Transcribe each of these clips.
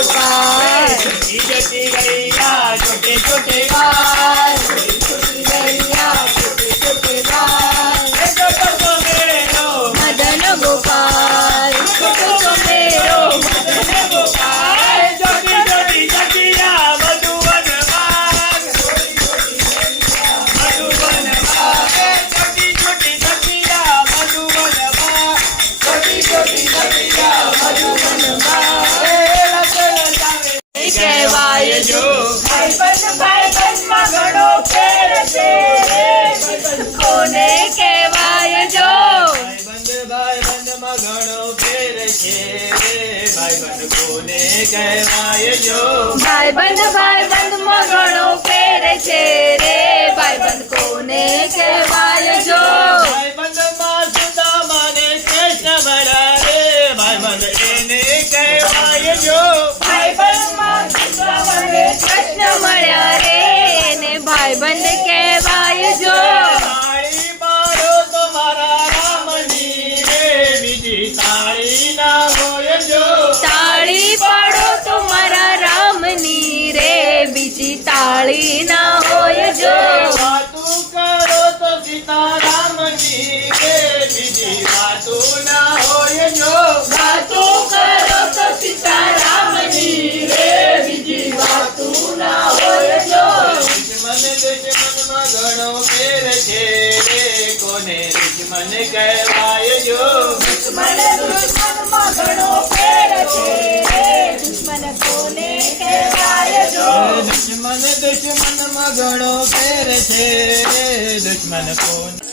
गोपाल जटी गैया छोटे छोटे बाल छूटी गैया छोटे छोटे बाल छोटो मेरो मदन गोपाल छोटो मेरो मदन गोपाल छोटी छोटी जटिया मधुबन बाग मधुबन बाग छोटी छोटी जटिया मधुबन बाग छोटी छोटी जटिया मधुबन बाग કહેવાય જો ભાઈબંધ માં ઘણો ફેર છે કોને કહેવાય જો ભાઈબંધ માં ઘણો ફેર છે ભાઈબંધ કોને કહેવાય જો ભાઈબંધ માં ઘણો ફેર છે રે ભાઈબંધ કોને કહેવાય જો ભાઈબંધ માં સુદામાને કૃષ્ણ મળ્યા રે ભાઈબંધ એને કહેવાય જો કૃષ્ણ મળ્યા રે ને ભાઈબંધ કહેવાય જો તાળી પાડો તો મારા રામની રે બીજી તાળી ના હોય જો તાળી પાડો તો મારા રામની રે બીજી તાળી ના હોય જો વાતું કરો તો સીતારામની રે બીજી વાતું ના હોય જો વાતો કરો તો સીતારામની રે બીજી વાતો ના હોય જો દુશ્મનમાં ઘણો ફેર છે રે કોને દુશ્મન કહેવાય જો દુશ્મનમાં ઘણો ફેર છે રે દુશ્મન કોને કહેવાય જો દુશ્મનમાં ઘણો ફેર છે રે દુશ્મન કોને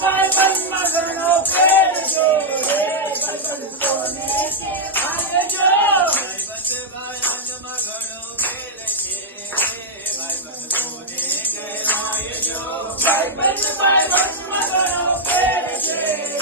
ભાઈબંધમાં ઘણો ફેર છે રે ભાઈબંધ કોને કહેવાય જો ભાઈબંધમાં ઘણો ફેર છે ભાઈબંધ કોને કહેવાય જો ભાઈબંધમાં ઘણો ફેર છે